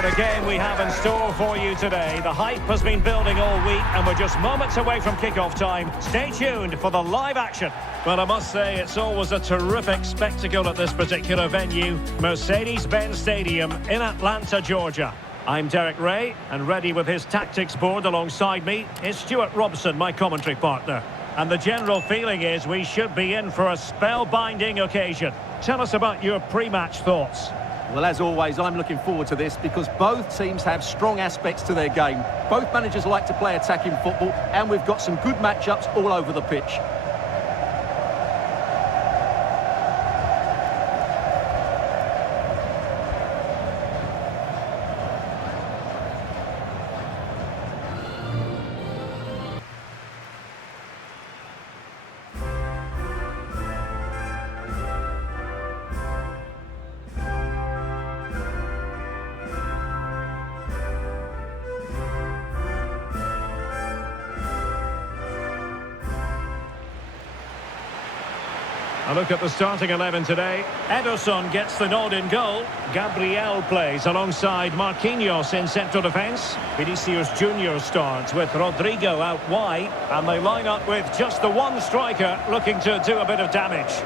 What a game we have in store for you today. The hype has been building all week and we're just moments away from kick-off time. Stay tuned for the live action. Well, I must say, it's always a terrific spectacle at this particular venue, Mercedes-Benz Stadium in Atlanta, Georgia. I'm Derek Ray, and ready with his tactics board alongside me is Stuart Robson, my commentary partner. And the general feeling is we should be in for a spellbinding occasion. Tell us about your pre-match thoughts. Well, as always, I'm looking forward to this because both teams have strong aspects to their game. Both managers like to play attacking football, and we've got some good matchups all over the pitch. A look at the starting 11 today. Ederson gets the nod in goal. Gabriel plays alongside Marquinhos in central defence. Vinicius Junior starts with Rodrigo out wide. And they line up with just the one striker looking to do a bit of damage.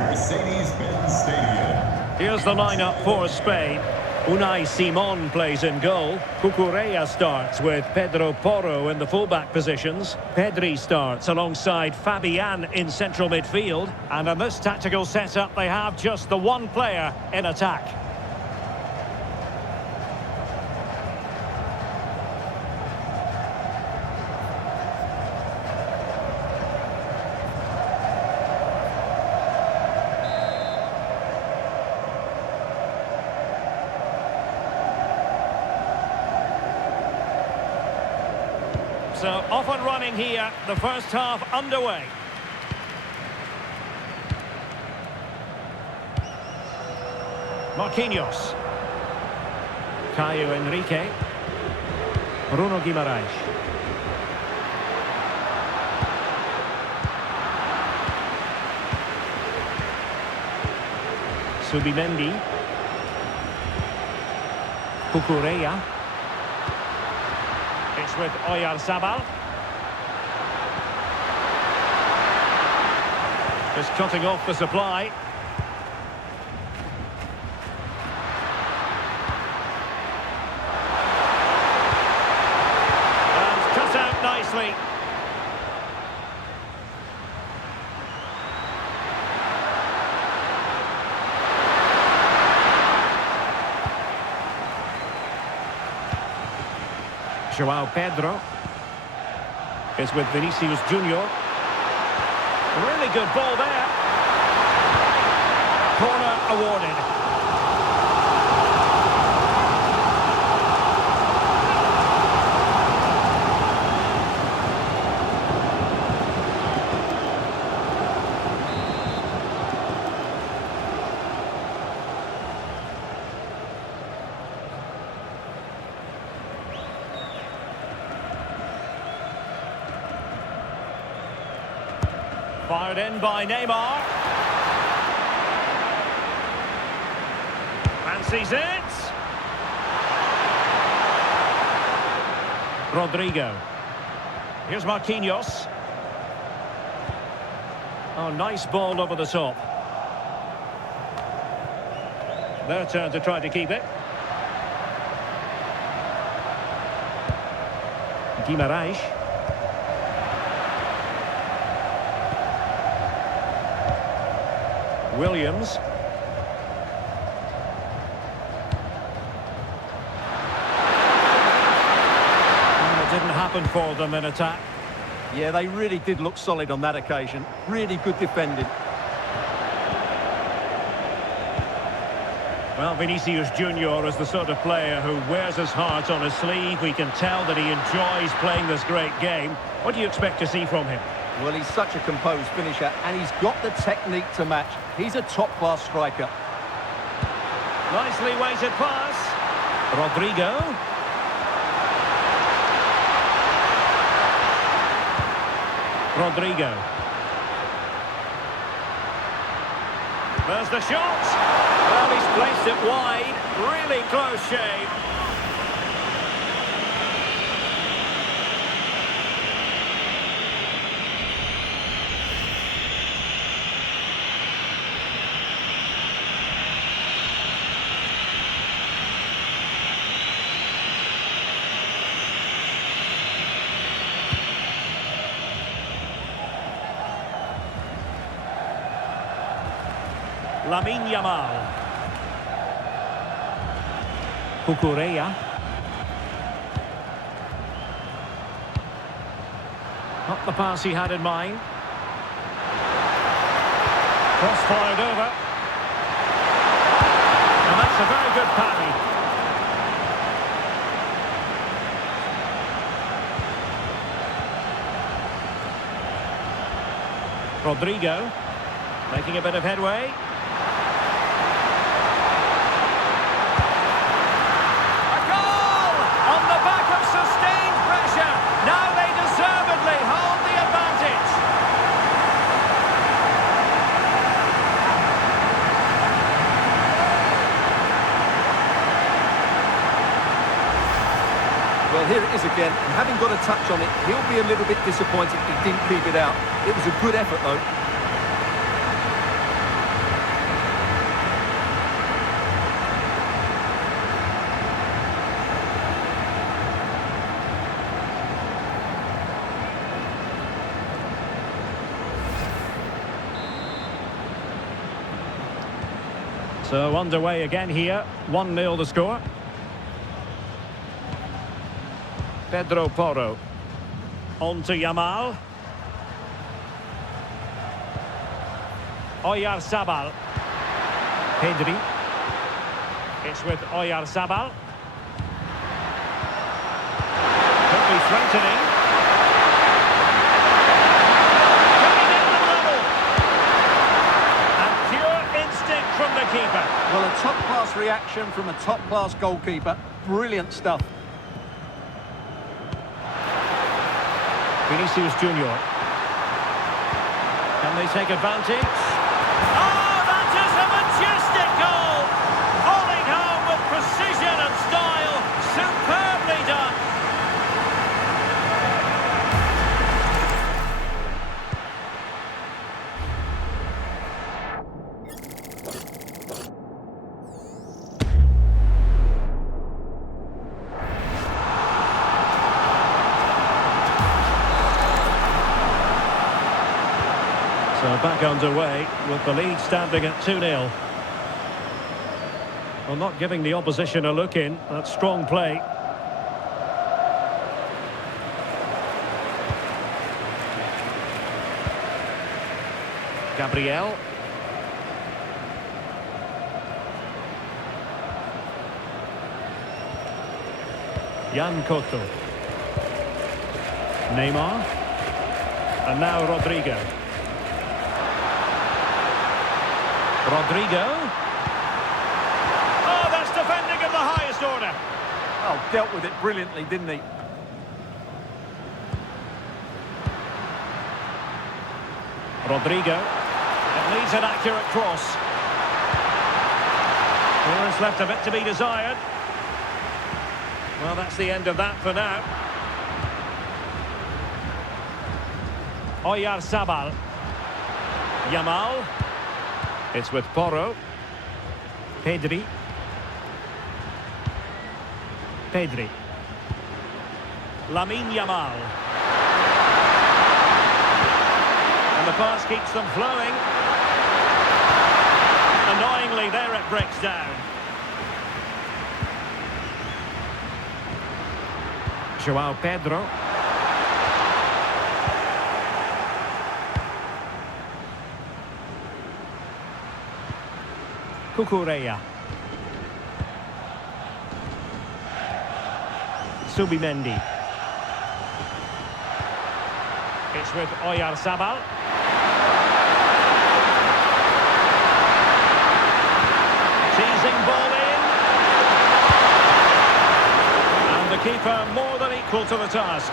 Mercedes-Benz Stadium. Here's the lineup for Spain. Unai Simon plays in goal. Cucurella starts with Pedro Porro in the fullback positions. Pedri starts alongside Fabian in central midfield. And in this tactical setup, they have just the one player in attack. So off and running here, the first half underway. Marquinhos. Caio Henrique. Bruno Guimaraes. Subimendi. Cucurella. It's with Oyarzabal. Just cutting off the supply. And cut out nicely. João Pedro is with Vinicius Junior. Really good ball there. Corner awarded. Fired in by Neymar. Fancies it. Rodrigo. Here's Marquinhos. Oh, nice ball over the top. Their turn to try to keep it. Guimaraes. Williams. And it didn't happen for them in attack. Yeah, they really did look solid on that occasion. Really good defending. Well, Vinicius Junior is the sort of player who wears his heart on his sleeve. We can tell that he enjoys playing this great game. What do you expect to see from him? Well, he's such a composed finisher, and he's got the technique to match. He's a top-class striker. Nicely weighted pass. Rodrigo. Rodrigo. There's the shot. Well, he's placed it wide. Really close shave. Yamal. Cucurella. Not the pass he had in mind. Cross fired over. And that's a very good parry. Rodrigo making a bit of headway. Well, here it is again, and having got a touch on it, he'll be a little bit disappointed he didn't keep it out. It was a good effort, though. So underway again here, 1-0 the score. Pedro Porro. On to Yamal. Oyarzabal. Pedri. It's with Oyarzabal. Could be threatening. Coming in the level. And pure instinct from the keeper. Well, a top-class reaction from a top-class goalkeeper. Brilliant stuff. Vinicius Junior. Can they take advantage? Oh, that is a majestic goal! Falling home with precision and style. Superbly done. So back underway with the lead standing at 2-0. Well, not giving the opposition a look in. That's strong play. Gabriel. Jan Couto. Neymar. And now Rodrigo. Rodrigo. Oh, that's defending of the highest order. Oh, dealt with it brilliantly, didn't he? Rodrigo. It needs an accurate cross. There's left a bit to be desired. Well, that's the end of that for now. Oyarzabal. Yamal. It's with Porro. Pedri. Yamal. And the pass keeps them flowing. Annoyingly, there it breaks down. João Pedro. Cucurella. Subimendi. It's with Oyarzabal. Teasing ball in. And the keeper more than equal to the task.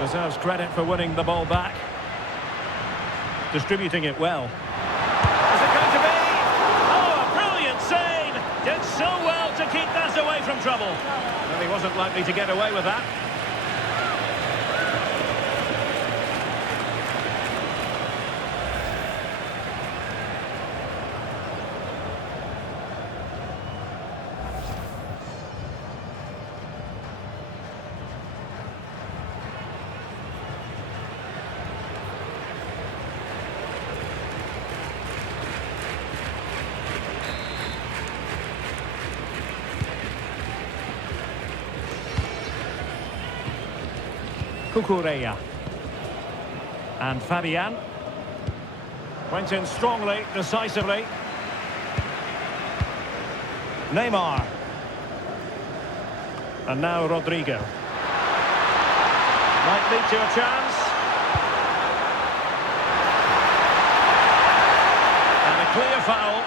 Deserves credit for winning the ball back. Distributing it well. Is it going to be? Oh, a brilliant save! Did so well to keep that away from trouble. Well, he wasn't likely to get away with that. Cucurella. And Fabian. Went in strongly, decisively. Neymar. And now Rodrigo. Might lead to a chance. And a clear foul.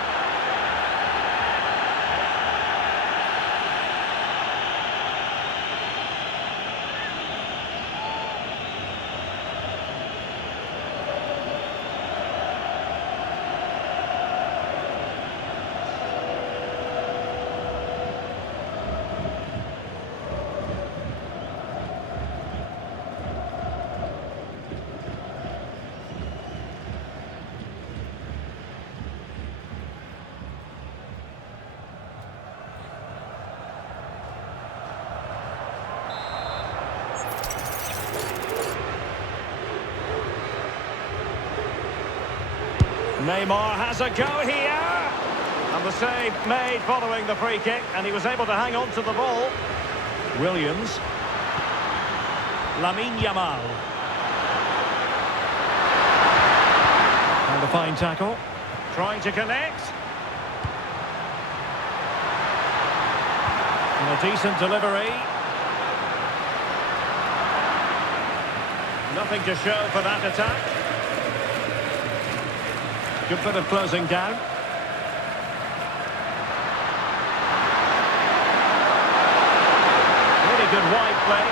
Neymar has a go here. And the save made following the free kick, and he was able to hang on to the ball. Williams. Yamal. And a fine tackle. Trying to connect. And a decent delivery. Nothing to show for that attack. Good bit of closing down. Really good wide play.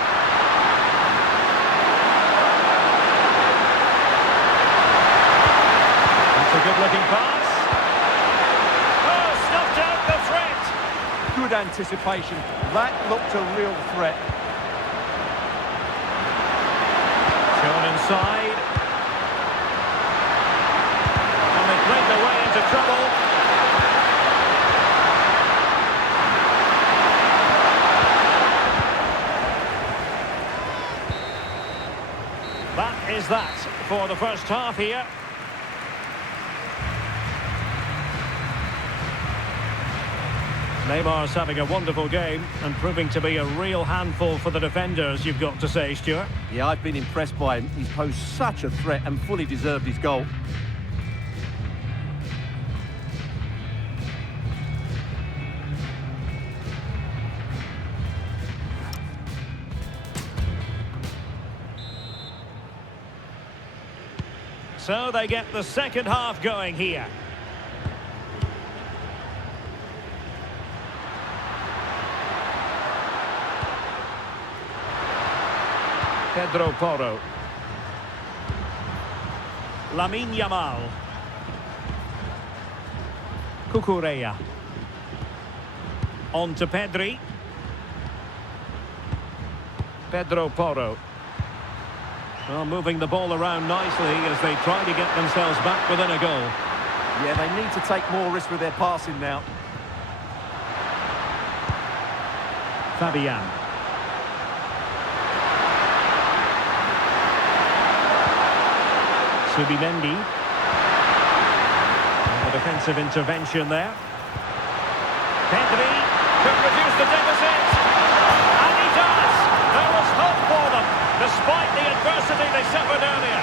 That's a good-looking pass. Oh, snuffed out the threat. Good anticipation. That looked a real threat. Shown inside. Played their way into trouble. That is that for the first half here. Neymar's having a wonderful game and proving to be a real handful for the defenders, you've got to say, Stuart. Yeah, I've been impressed by him. He's posed such a threat and fully deserved his goal. So they get the second half going here. Pedro Porro. Yamal. Cucurella. On to Pedri. Pedro Porro. Well, moving the ball around nicely as they try to get themselves back within a goal. Yeah, they need to take more risk with their passing now. Fabian. Subimendi. A defensive intervention there. Pedri could reduce the deficit. And he does! There was hope for them, despite the adversity they suffered earlier.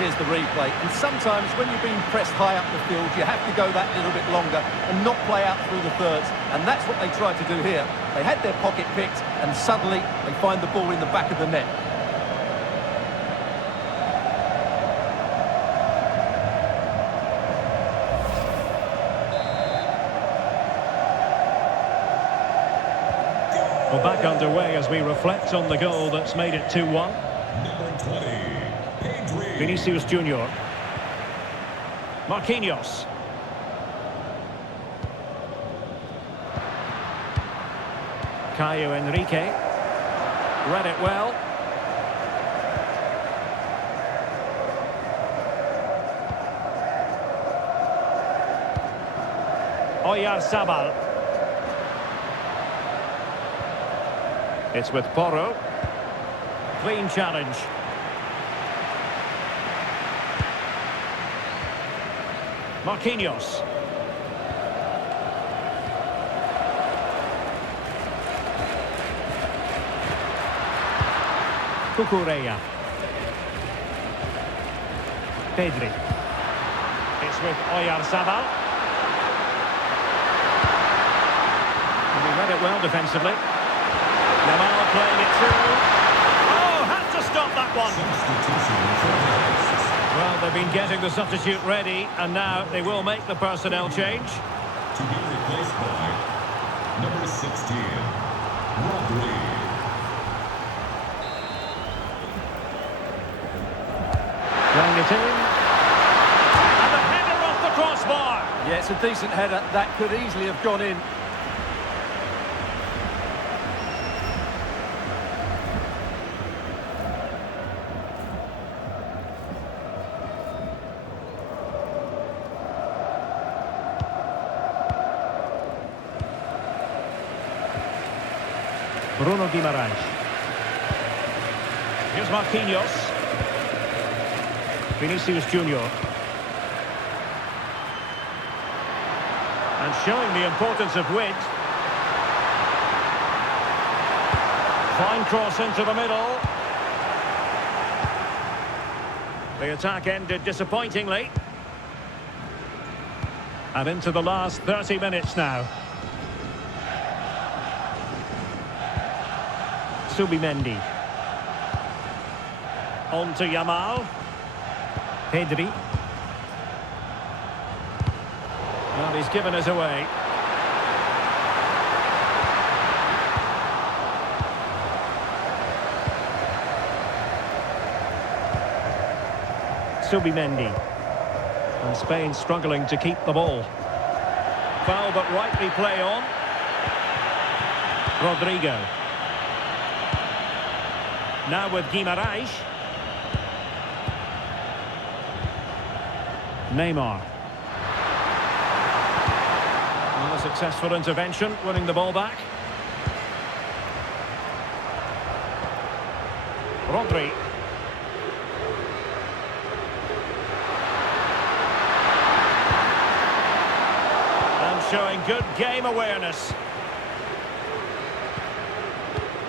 Here's the replay. And sometimes when you're being pressed high up the field, you have to go that little bit longer and not play out through the thirds. And that's what they tried to do here. They had their pocket picked, and suddenly they find the ball in the back of the net. Well, back underway as we reflect on the goal that's made it 2-1. Number 20, Pedri. Vinicius Junior. Marquinhos. Caio Henrique. Read it well. Oyarzabal. It's with Porro. Clean challenge. Marquinhos. Cucurella. Pedri. It's with Oyarzabal. And he read it well defensively. Yamal playing it through. Oh, had to stop that one. Well, they've been getting the substitute ready, and now they will make the personnel change. To be replaced by number 16, Rodri. Playing it in. And the header off the crossbar. Yeah, it's a decent header. That could easily have gone in. Bruno Guimaraes. Here's Marquinhos. Vinicius Junior. And showing the importance of width. Fine cross into the middle. The attack ended disappointingly. And into the last 30 minutes now. Subimendi. On to Yamal. Pedri. Well, he's given us away. Subimendi. And Spain struggling to keep the ball. Foul but rightly play on. Rodrigo. Now with Guimaraes. Neymar. Well, a successful intervention, winning the ball back. Rodri. And showing good game awareness.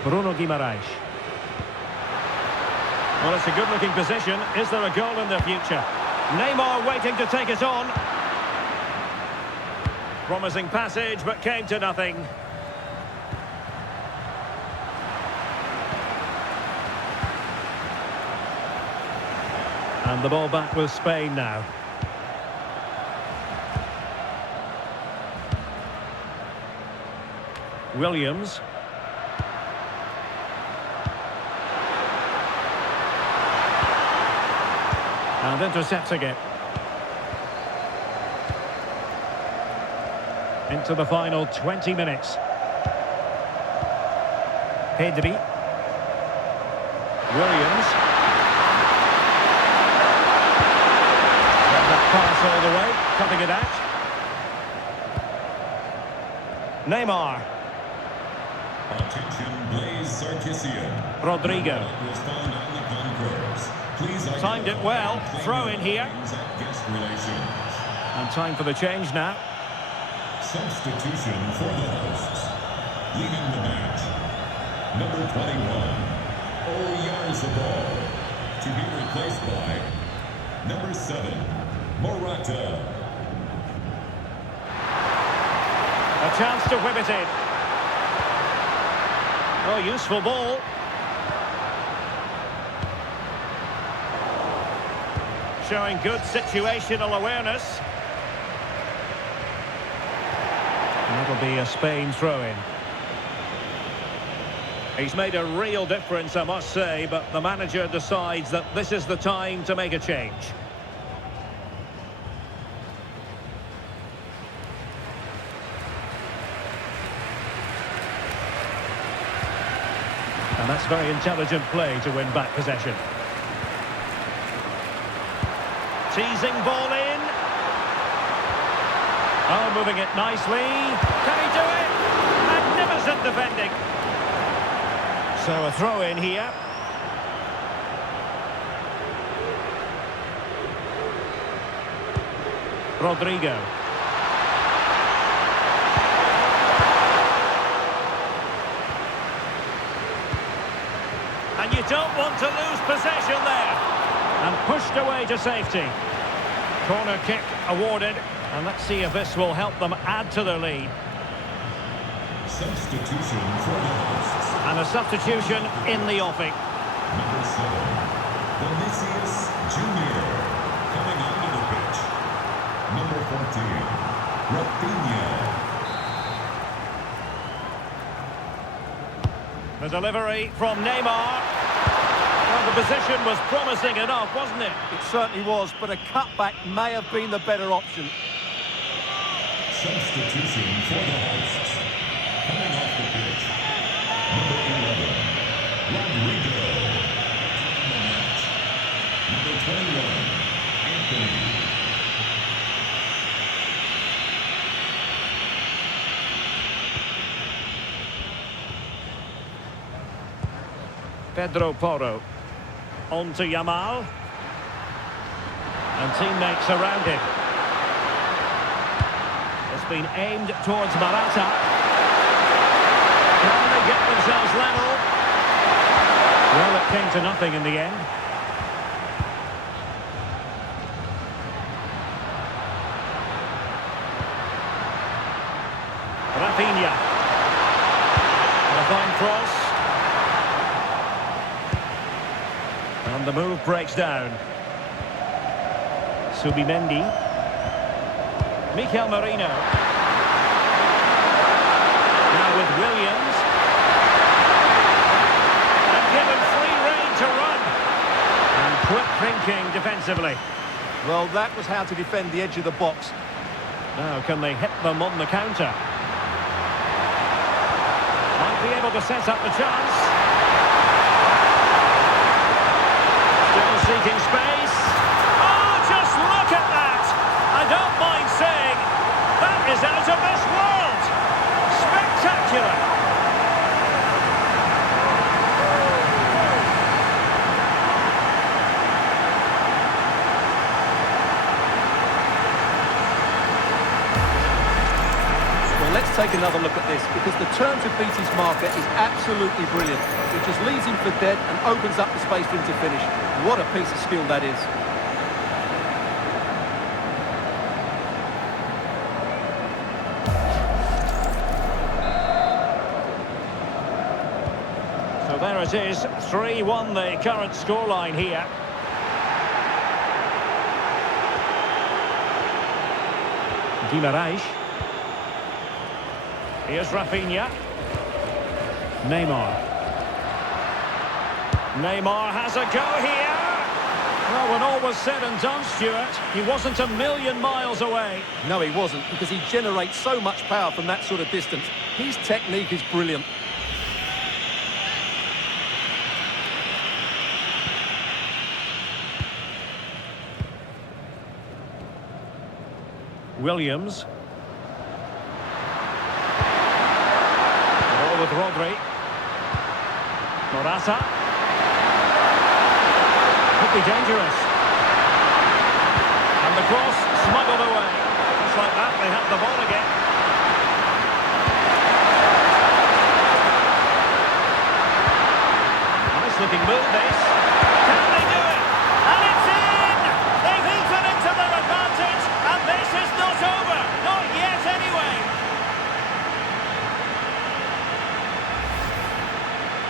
Bruno Guimaraes. Well, it's a good-looking position. Is there a goal in the future? Neymar waiting to take it on. Promising passage, but came to nothing. And the ball back with Spain now. Williams. And intercepting it. Into the final 20 minutes. Pedri. Williams. Got that pass all the way, cutting it out. Neymar. Attention, Blaise Sarkisian. Rodrigo. Was found on the concourse. Please Timed it well. Throw in here. Guest relations. And time for the change now. Substitution for the hosts. Leading the match, number 21, Oyarzabal. To be replaced by Number 7, Morata. A chance to whip it in. Oh, useful ball. Showing good situational awareness. And that'll be a Spain throw-in. He's made a real difference, I must say, but the manager decides that this is the time to make a change. And that's very intelligent play to win back possession. Teasing ball in. Oh, moving it nicely. Can he do it? Magnificent defending. So a throw in here. Rodrigo. And you don't want to lose possession there. And pushed away to safety. Corner kick awarded. And let's see if this will help them add to their lead. Substitution for the hosts. And a substitution in the offing. Number 7, Vinicius Jr. coming onto the pitch. Number 14, Rafinha. The delivery from Neymar. Well, the position was promising enough, wasn't it? It certainly was, but a cutback may have been the better option. Substitution for the hosts. Coming off the pitch. Number 11, Rodrigo. Joining the match. Number 21, Anthony. Pedro Porro. On to Yamal. And teammates around him. It's been aimed towards Morata. Can they get themselves level? Well, it came to nothing in the end. Rafinha. A fine cross. And the move breaks down. Subimendi. Mikel Merino. Now with Williams. And given free rein to run. And quick thinking defensively. Well, that was how to defend the edge of the box. Now can they hit them on the counter? Might be able to set up the chance. Still seeking space. Oh, just look at that! I don't mind saying, that is out of this world! Spectacular! Well, let's take another look at this, because the turn to beat his marker is absolutely brilliant. It just leaves him for dead and opens up the space for him to finish. What a piece of skill that is. So there it is, 3-1 the current scoreline here. Guimaraes. Here's Rafinha. Neymar. Neymar has a go here. Well, when all was said and done, Stuart, he wasn't a million miles away. No, he wasn't, because he generates so much power from that sort of distance. His technique is brilliant. Williams. Ball with Rodri. Morata. Could be dangerous. And the cross smuggled away. Just like that, they have the ball again. Nice looking move, this. Can they do it? And it's in! They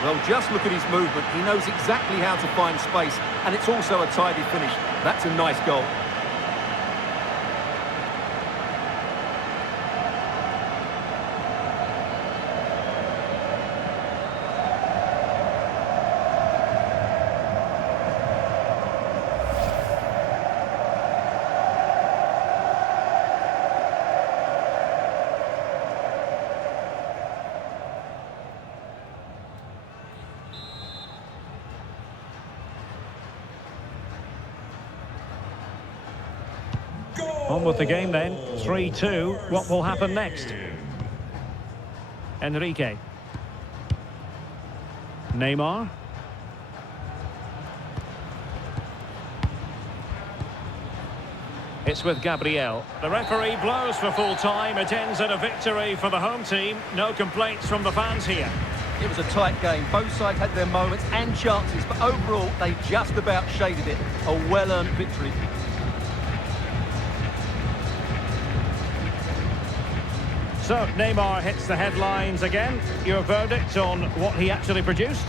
Well, just look at his movement. He knows exactly how to find space, and it's also a tidy finish. That's a nice goal. On with the game then, 3-2. What will happen next? Enrique. Neymar. It's with Gabriel. The referee blows for full time. It ends in a victory for the home team. No complaints from the fans here. It was a tight game. Both sides had their moments and chances, but overall, they just about shaded it. A well-earned victory. So, Neymar hits the headlines again. Your verdict on what he actually produced?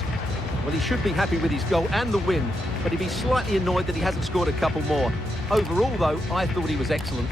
Well, he should be happy with his goal and the win, but he'd be slightly annoyed that he hasn't scored a couple more. Overall, though, I thought he was excellent.